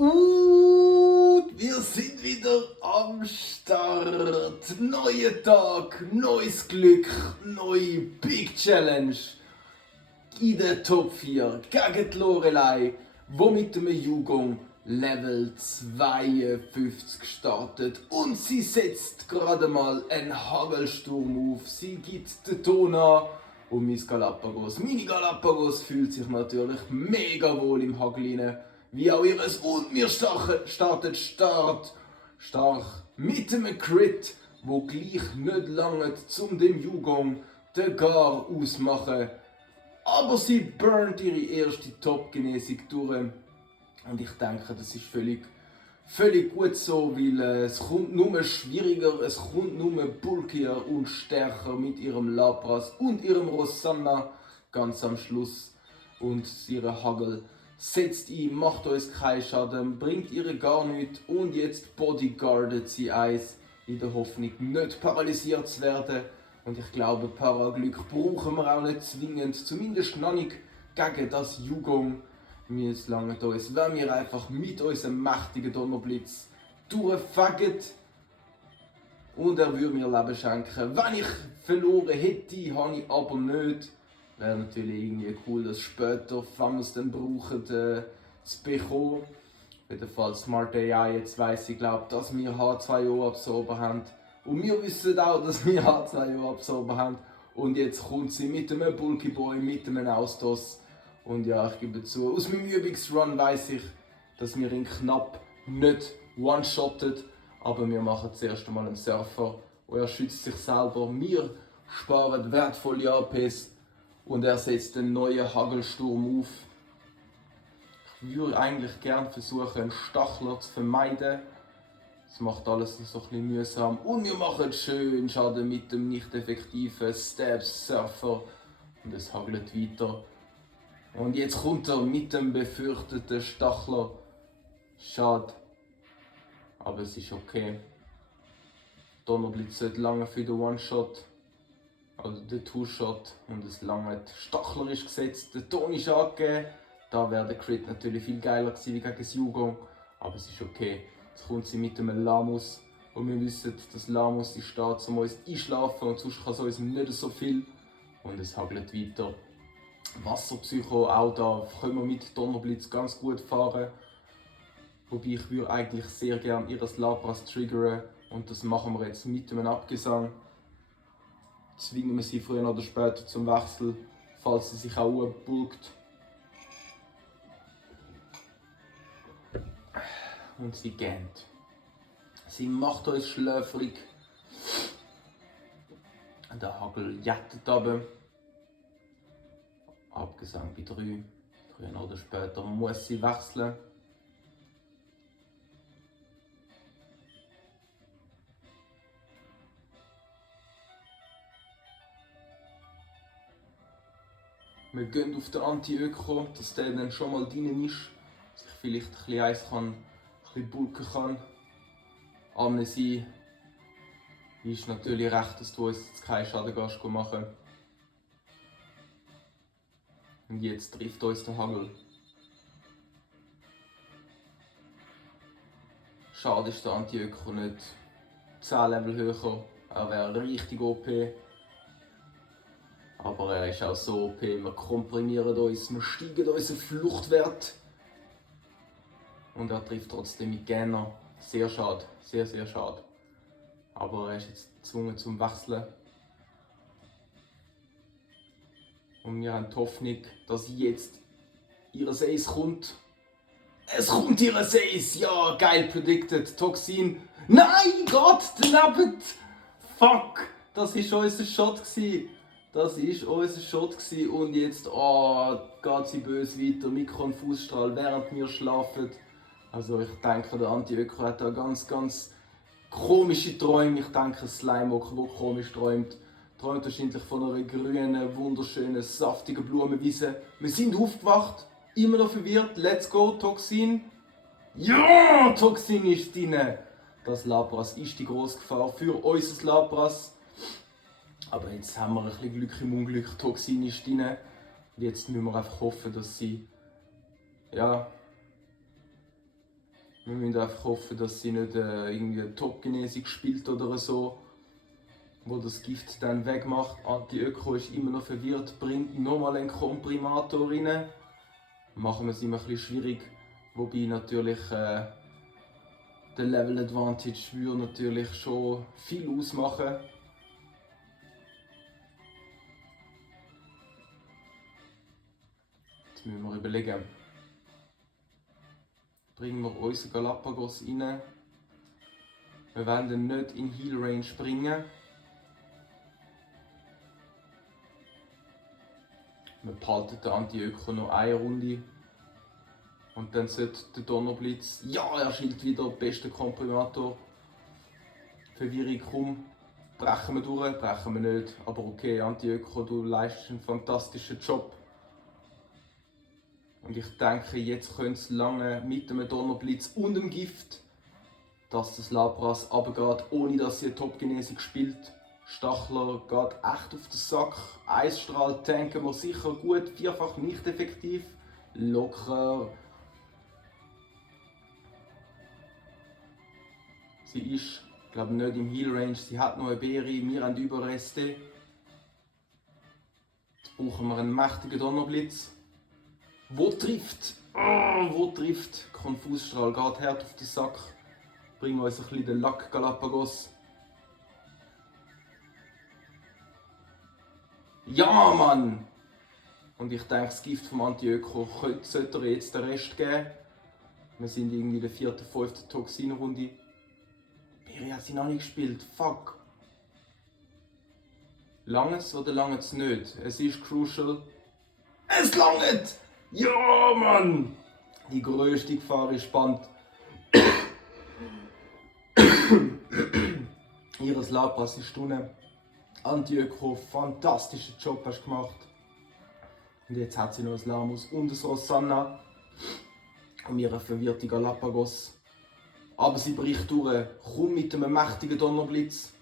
Und wir sind wieder am Start. Neuer Tag, neues Glück, neue Big Challenge. In der Top 4 gegen die Lorelei, wo mit dem Jugong Level 52 startet. Und sie setzt gerade mal einen Hagelsturm auf. Sie gibt den Ton an. Und mein Galapagos, meine Galapagos fühlt sich natürlich mega wohl im Hagel. Wie auch ihres. Und wir starten stark mit einem Crit, wo gleich nicht lange zum dem Jugong den Gar ausmachen. Aber sie burnt ihre erste Top-Genesung durch. Und ich denke, das ist völlig gut so, weil es kommt nur schwieriger, es kommt nur bulkiger und stärker mit ihrem Lapras und ihrem Rosanna ganz am Schluss. Und ihre Hagel setzt ein, macht uns keinen Schaden, bringt ihre gar nichts und jetzt bodyguardet sie eins in der Hoffnung, nicht paralysiert zu werden. Und ich glaube, Paraglück brauchen wir auch nicht zwingend, zumindest noch nicht gegen das Jugong. Wir langen uns, wenn wir einfach mit unserem mächtigen Donnerblitz durchfagen und er würde mir Leben schenken. Wenn ich verloren hätte, habe ich aber nicht. Wäre natürlich irgendwie cool, das später, wenn wir es dann brauchen, zu bekommen. Jedenfalls Smart AI, jetzt weiss ich, dass wir H2O-Absorber haben. Und wir wissen auch, dass wir H2O-Absorber haben. Und jetzt kommt sie mit einem Bulky Boy, mit einem Austos. Und ja, ich gebe zu, aus meinem Übungsrun weiss ich, dass wir ihn knapp nicht one-shottet. Aber wir machen zuerst einmal einen Surfer. Und er schützt sich selber. Wir sparen wertvolle APs. Und er setzt einen neuen Hagelsturm auf. Ich würde eigentlich gerne versuchen, einen Stachler zu vermeiden. Das macht alles so ein bisschen mühsam. Und wir machen schön Schaden mit dem nicht effektiven Stab-Surfer. Und es hagelt weiter. Und jetzt kommt er mit dem befürchteten Stachler. Schade. Aber es ist okay. Donnerblitz sollte lange für den One-Shot. Also den Two-Shot. Und es lange Stachler ist gesetzt. Der Ton ist angegeben. Da wäre der Crit natürlich viel geiler gewesen wie gegen das Jugong. Aber es ist okay. Jetzt kommt sie mit einem Lamus. Und wir wissen, dass Lamus die steht, um uns einschlafen. Und sonst kann es uns nicht so viel. Und es hagelt weiter. Wasserpsycho, auch da können wir mit Donnerblitz ganz gut fahren. Wobei ich würde eigentlich sehr gerne ihr Lapras triggern. Und das machen wir jetzt mit einem Abgesang. Zwingen wir sie früher oder später zum Wechsel, falls sie sich auch bulkt. Und sie gähnt. Sie macht uns schläfrig. Der Hagel jettet runter. Abgesang bei 3. Früher oder später muss sie wechseln. Wir gehen auf den Anti-Öko, dass der dann schon mal drin ist. Dass ich vielleicht ein bisschen Eis kann, ein bisschen bulken kann. Amnesie ist natürlich recht, dass du uns jetzt keinen Schaden machen kannst. Und jetzt trifft uns der Hagel. Schade ist der Anti-Öko nicht 10 Level höher. Er wäre richtig OP. Aber er ist auch so OP. Wir komprimieren uns, wir steigen unseren Fluchtwert. Und er trifft trotzdem mit Gähner. Sehr schade, sehr schade. Aber er ist jetzt gezwungen zum Wechseln. Und wir haben die Hoffnung, dass jetzt ihr Ace kommt. Es kommt ihr Ace! Ja, geil predicted. Toxin. Nein, Gott, daneben! Fuck! Das war unser Shot. Und jetzt geht sie böse weiter mit Konfusstrahl, während wir schlafen. Also ich denke, der Anti-Öko hat da ganz komische Träume. Ich denke, Slimeock, der komisch träumt wahrscheinlich von einer grünen, wunderschönen, saftigen Blumenwiese. Wir sind aufgewacht, immer noch verwirrt. Let's go, Toxin. Ja, Toxin ist drin. Das Lapras ist die grosse Gefahr für unser Lapras. Aber jetzt haben wir ein bisschen Glück im Unglück. Toxin ist drin. Und jetzt müssen wir einfach hoffen, dass sie Wir müssen einfach hoffen, dass sie nicht irgendwie eine Top-Genesung spielt oder so, wo das Gift dann wegmacht. Anti-Öko ist immer noch verwirrt, bringt nochmal einen Komprimator rein. Machen wir es immer ein bisschen schwierig, wobei natürlich der Level Advantage würde natürlich schon viel ausmachen. Jetzt müssen wir überlegen. Bringen wir unseren Galapagos rein. Wir wollen ihn nicht in Heal Range bringen. Wir behalten den Anti-Öko noch eine Runde. Und dann sollte der Donnerblitz. Ja, er schielt wieder, bester Komprimator. Verwirrung, komm. Brechen wir durch, brechen wir nicht. Aber okay, Anti-Öko, du leistest einen fantastischen Job. Und ich denke, jetzt könnte es lange mit dem Donnerblitz und dem Gift, dass das Lapras runtergeht, ohne dass sie eine Top-Genesung spielt. Stachler geht echt auf den Sack. Eisstrahl tanken wir sicher gut, vierfach nicht effektiv. Locker. Sie ist, glaube ich, nicht im Heal Range. Sie hat noch eine Beere, wir haben Überreste. Jetzt brauchen wir einen mächtigen Donnerblitz. Wo trifft? Oh, wo trifft? Konfusstrahl geht hart auf den Sack. Bringen wir uns ein bisschen den Lack Galapagos. Ja, Mann! Und ich denke, das Gift vom Anti-Öko sollte jetzt den Rest geben. Wir sind irgendwie in der 4., 5. Toxinrunde. Beri hat sie noch nicht gespielt. Fuck! Langt es oder langt es nicht? Es ist crucial. Es langt! Ja, Mann! Die grösste Gefahr ist spannend. Ihres Lapras ist unten. Anti-Öko, fantastischen Job hast du gemacht. Und jetzt hat sie noch ein Lamus und ein Rosanna. Und ihre verwirrte Galapagos. Aber sie bricht durch. Komm mit einem mächtigen Donnerblitz.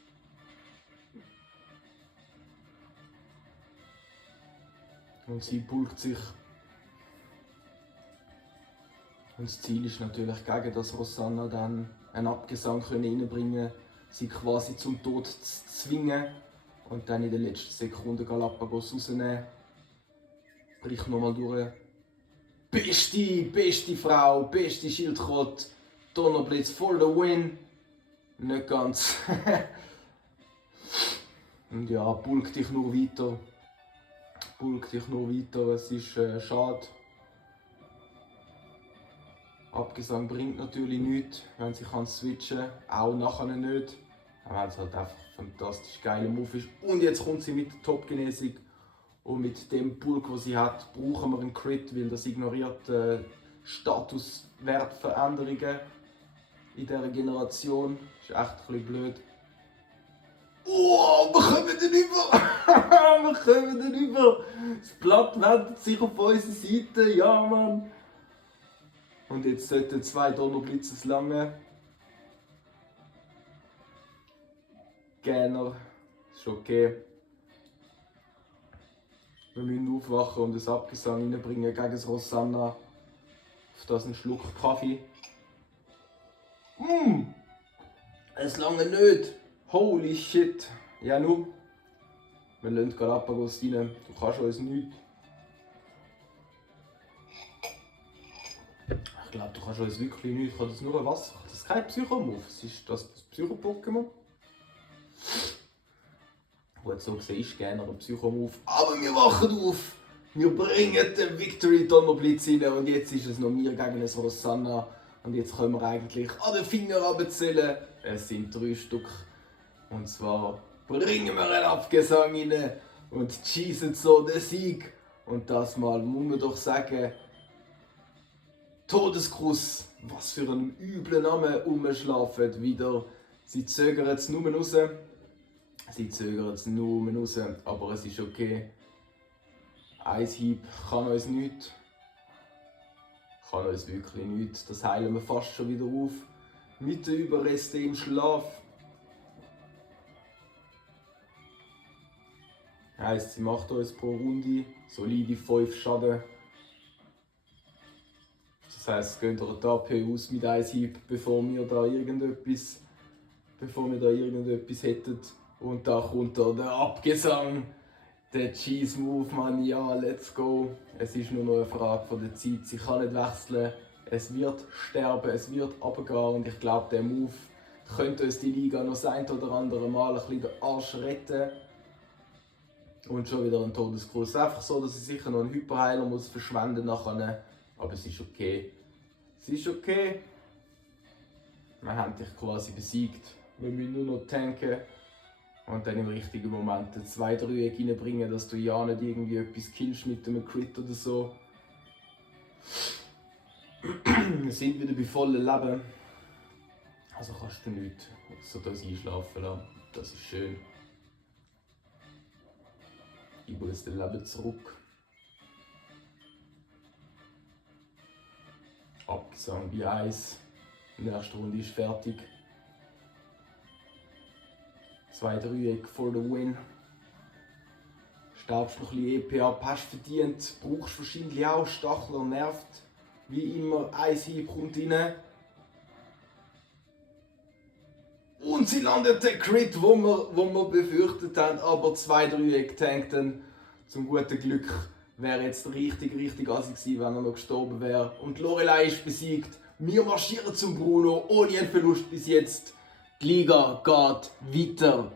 Und sie pulkt sich. Und das Ziel ist natürlich, gegen das Rosanna dann einen Abgesang reinbringen, sie quasi zum Tod zu zwingen und dann in der letzten Sekunde Galapagos rausnehmen. Bricht nochmal durch. Beste Frau, beste Schildkröte. Donnerblitz for the win. Nicht ganz. Und ja, pulk dich nur weiter. Pulk dich nur weiter, es ist schade. Abgesang bringt natürlich nichts, wenn sie switchen kann. Auch nachher nicht. Aber wenn es halt einfach ein fantastisch geiler Move ist. Und jetzt kommt sie mit der Top-Genesung. Und mit dem Bulk, den sie hat, brauchen wir einen Crit, weil das ignoriert Statuswertveränderungen in dieser Generation. Das ist echt ein bisschen blöd. Oh, wir kommen den über! Wir kommen den über! Das Blatt wendet sich auf unsere Seite, ja Mann! Und jetzt sollten 2 Donnerblitze lange. Gerne, ist okay. Wir müssen aufwachen und das Abgesang reinbringen gegen das Rosanna. Auf das einen Schluck Kaffee. Es lange nicht. Holy shit. Ja nu. Wir lassen Galapagos rein. Du kannst uns nichts. Ich glaube, du kannst uns wirklich nichts. Ich kann das nur Wasser. Das ist kein Psychomove. Es ist das Psycho-Pokémon. Gut, so gesehen ist gerne ein Psychomove. Aber wir wachen auf! Wir bringen den Victory Donnerblitz rein und jetzt ist es noch mir gegen ein Rosanna. Und jetzt können wir eigentlich an den Finger abzählen. Es sind 3 Stück. Und zwar bringen wir einen Abgesang rein und schießen so den Sieg. Und das mal muss man doch sagen, Todeskuss, was für einen üblen Namen umschlafen wieder. Sie zögern es nur raus. Sie zögern es nur raus, aber es ist okay. Ein Hieb kann uns nichts. Kann uns wirklich nichts. Das heilen wir fast schon wieder auf. Mit den Überresten im Schlaf. Heisst, sie macht uns pro Runde solide 5 Schaden. Das Das heisst, es geht der AP aus mit 1 Hieb, bevor wir da irgendetwas hätten. Und da kommt da der Abgesang, der Cheese Move, Mann, ja, let's go. Es ist nur noch eine Frage von der Zeit, sie kann nicht wechseln. Es wird sterben, es wird runtergehen und ich glaube, der Move könnte uns die Liga noch das ein oder andere Mal ein bisschen den Arsch retten. Und schon wieder ein Todesgruß. Einfach so, dass ich sicher noch einen Hyperheiler muss verschwenden nachher. Aber es ist okay. Es ist okay. Wir haben dich quasi besiegt. Wir müssen nur noch tanken. Und dann im richtigen Moment 2 Dreieck reinbringen, dass du ja nicht irgendwie etwas killst mit einem Crit oder so. Wir sind wieder bei vollem Leben. Also kannst du nichts so das einschlafen lassen. Das ist schön. Ich muss das Leben zurück. Abgesang bei 1. Die nächste Runde ist fertig. 2 Dreieck for the win. Staubst noch ein bisschen EP ab, hast verdient. Brauchst wahrscheinlich auch. Stachler nervt. Wie immer, 1 Hieb kommt rein. Und sie landet den Crit, wo wir befürchtet haben, aber 2 Dreieck tankt dann. Zum guten Glück wäre jetzt richtig assig gewesen, wenn er noch gestorben wäre. Und Lorelei ist besiegt. Wir marschieren zum Bruno, ohne einen Verlust bis jetzt. Die Liga geht weiter.